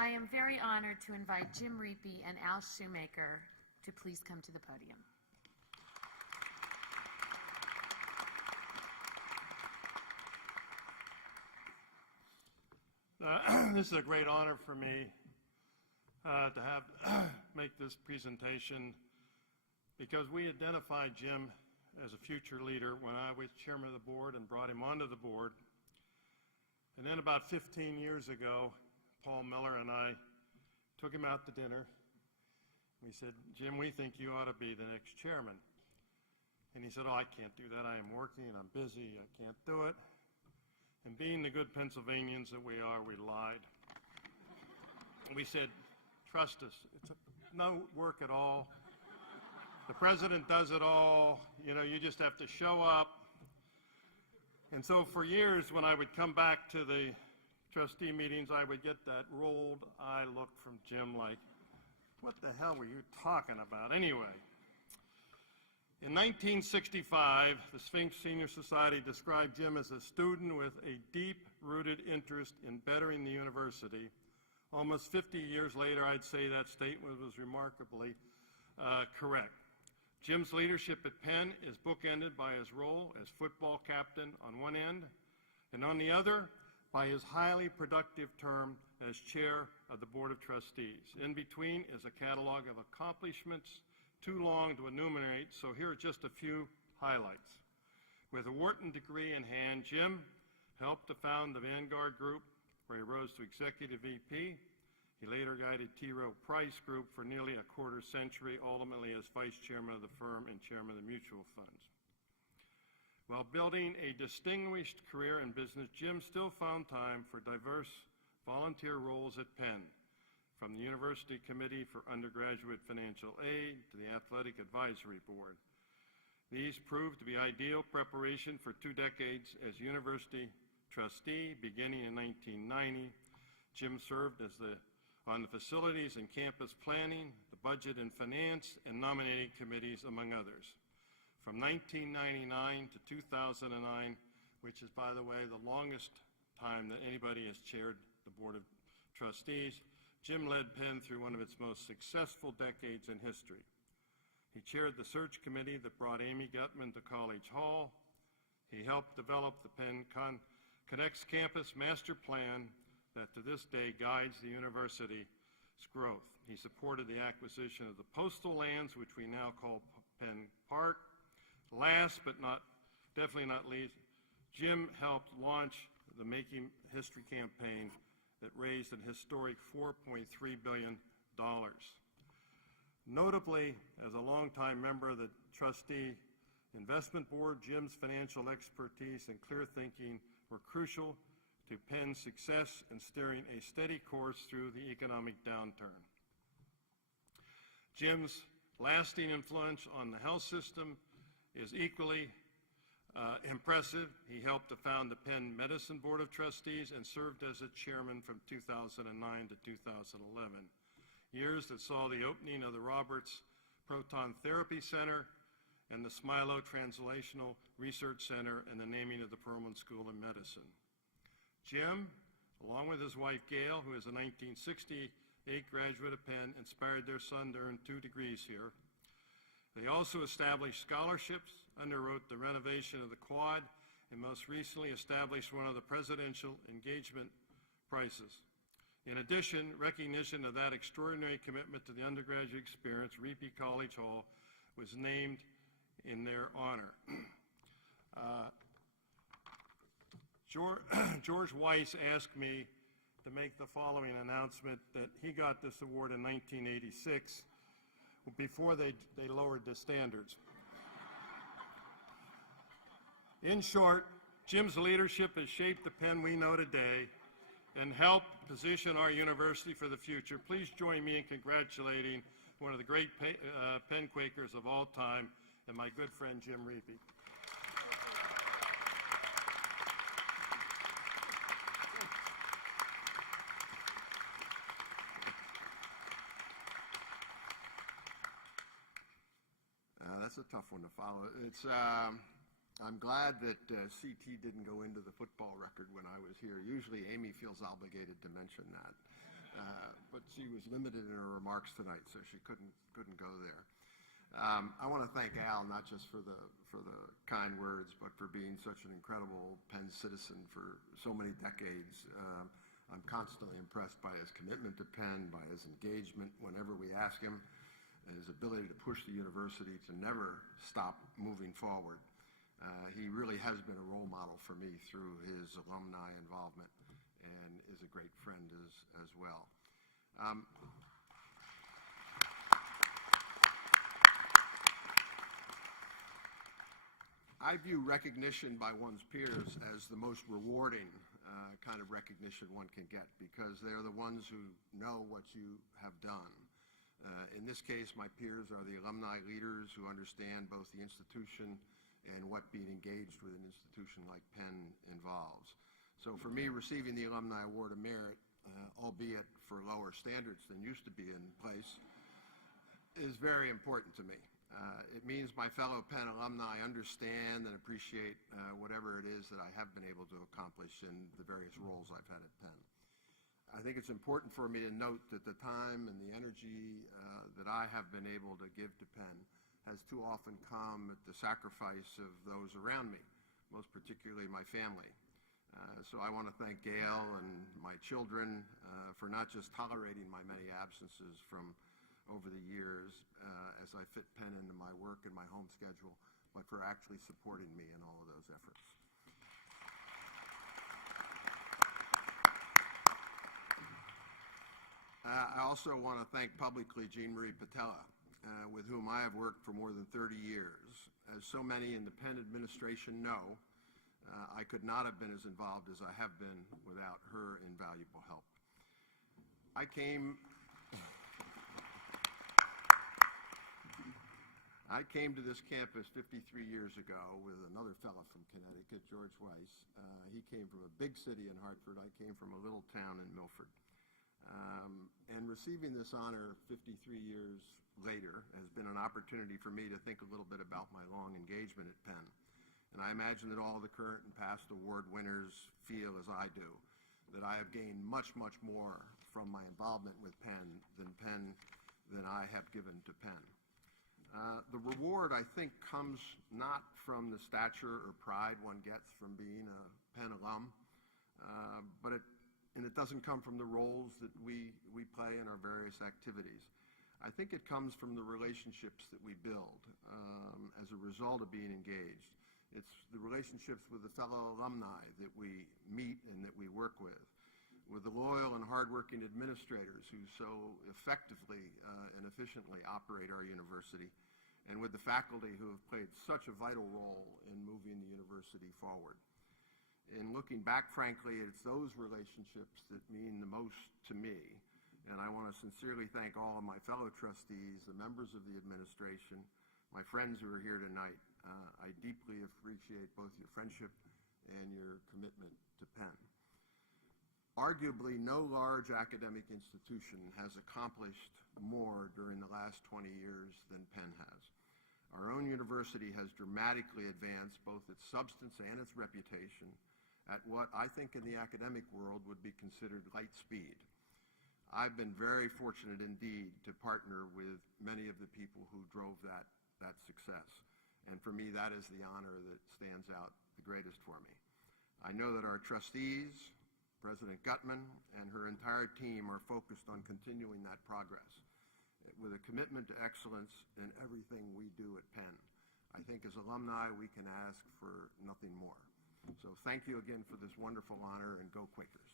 I am very honored to invite Jim Riepe and Al Shoemaker to please come to the podium. This is a great honor for me to make this presentation, because we identified Jim as a future leader when I was chairman of the board and brought him onto the board. And then about 15 years ago, Paul Miller and I took him out to dinner. We said, Jim, we think you ought to be the next chairman. And he said, oh, I can't do that. I am working and I'm busy. I can't do it. And being the good Pennsylvanians that we are, we lied. We said, trust us. It's no work at all. The president does it all. You know, you just have to show up. And so for years, when I would come back to the trustee meetings, I would get that rolled eye look from Jim like, what the hell were you talking about anyway? In 1965, the Sphinx Senior Society described Jim as a student with a deep-rooted interest in bettering the university. Almost 50 years later, I'd say that statement was remarkably correct. Jim's leadership at Penn is bookended by his role as football captain on one end, and on the other, by his highly productive term as chair of the Board of Trustees. In between is a catalog of accomplishments too long to enumerate, so here are just a few highlights. With a Wharton degree in hand, Jim helped to found the Vanguard Group, where he rose to executive VP. He later guided T. Rowe Price Group for nearly a quarter century, ultimately as vice chairman of the firm and chairman of the mutual funds. While building a distinguished career in business, Jim still found time for diverse volunteer roles at Penn, from the University Committee for Undergraduate Financial Aid to the Athletic Advisory Board. These proved to be ideal preparation for 2 decades as university trustee. Beginning in 1990, Jim served as on the facilities and campus planning, the budget and finance, and nominating committees, among others. From 1999 to 2009, which is, by the way, the longest time that anybody has chaired the Board of Trustees, Jim led Penn through one of its most successful decades in history. He chaired the search committee that brought Amy Gutman to College Hall. He helped develop the Penn Connects Campus Master Plan that to this day guides the university's growth. He supported the acquisition of the postal lands, which we now call Penn Park. Last but definitely not least, Jim helped launch the Making History campaign that raised an historic $4.3 billion. Notably, as a longtime member of the trustee investment board, Jim's financial expertise and clear thinking were crucial to Penn's success in steering a steady course through the economic downturn. Jim's lasting influence on the health system is equally impressive. He helped to found the Penn Medicine Board of Trustees and served as its chairman from 2009 to 2011. Years that saw the opening of the Roberts Proton Therapy Center and the Smilo Translational Research Center and the naming of the Perelman School of Medicine. Jim, along with his wife Gail, who is a 1968 graduate of Penn, inspired their son to earn 2 degrees here. They also established scholarships, underwrote the renovation of the quad, and most recently established one of the presidential engagement prizes. In addition, recognition of that extraordinary commitment to the undergraduate experience, Riepe College Hall was named in their honor. George Weiss asked me to make the following announcement, that he got this award in 1986 before they lowered the standards. In short, Jim's leadership has shaped the Penn we know today and helped position our university for the future. Please join me in congratulating one of the great Penn Quakers of all time and my good friend Jim Riepe. That's a tough one to follow. I'm glad that CT didn't go into the football record when I was here. Usually Amy feels obligated to mention that. but she was limited in her remarks tonight, so she couldn't go there. I want to thank Al not just for the kind words, but for being such an incredible Penn citizen for so many decades. I'm constantly impressed by his commitment to Penn, by his engagement whenever we ask him, and his ability to push the university to never stop moving forward. He really has been a role model for me through his alumni involvement and is a great friend as well. I view recognition by one's peers as the most rewarding kind of recognition one can get, because they're the ones who know what you have done. In this case, my peers are the alumni leaders who understand both the institution and what being engaged with an institution like Penn involves. So for me, receiving the Alumni Award of Merit, albeit for lower standards than used to be in place, is very important to me. It means my fellow Penn alumni understand and appreciate whatever it is that I have been able to accomplish in the various roles I've had at Penn. I think it's important for me to note that the time and the energy that I have been able to give to Penn has too often come at the sacrifice of those around me, most particularly my family. So I want to thank Gail and my children for not just tolerating my many absences from over the years as I fit Penn into my work and my home schedule, but for actually supporting me in all of those efforts. I also want to thank publicly Jean Marie Patella, with whom I have worked for more than 30 years. As so many in the Penn administration know, I could not have been as involved as I have been without her invaluable help. I came to this campus 53 years ago with another fellow from Connecticut, George Weiss. He came from a big city in Hartford. I came from a little town in Milford. And receiving this honor 53 years later has been an opportunity for me to think a little bit about my long engagement at Penn. And I imagine that all the current and past award winners feel as I do, that I have gained much, much more from my involvement with Penn than I have given to Penn. The reward, I think, comes not from the stature or pride one gets from being a Penn alum, but it doesn't come from the roles that we play in our various activities. I think it comes from the relationships that we build as a result of being engaged. It's the relationships with the fellow alumni that we meet and that we work with the loyal and hardworking administrators who so effectively and efficiently operate our university, and with the faculty who have played such a vital role in moving the university forward. In looking back, frankly, it's those relationships that mean the most to me, and I want to sincerely thank all of my fellow trustees, the members of the administration, my friends who are here tonight. I deeply appreciate both your friendship and your commitment to Penn. Arguably, no large academic institution has accomplished more during the last 20 years than Penn has. Our own university has dramatically advanced both its substance and its reputation at what I think in the academic world would be considered light speed. I've been very fortunate indeed to partner with many of the people who drove that success. And for me, that is the honor that stands out the greatest for me. I know that our trustees, President Gutman, and her entire team are focused on continuing that progress with a commitment to excellence in everything we do at Penn. I think as alumni, we can ask for nothing more. So thank you again for this wonderful honor, and go Quakers.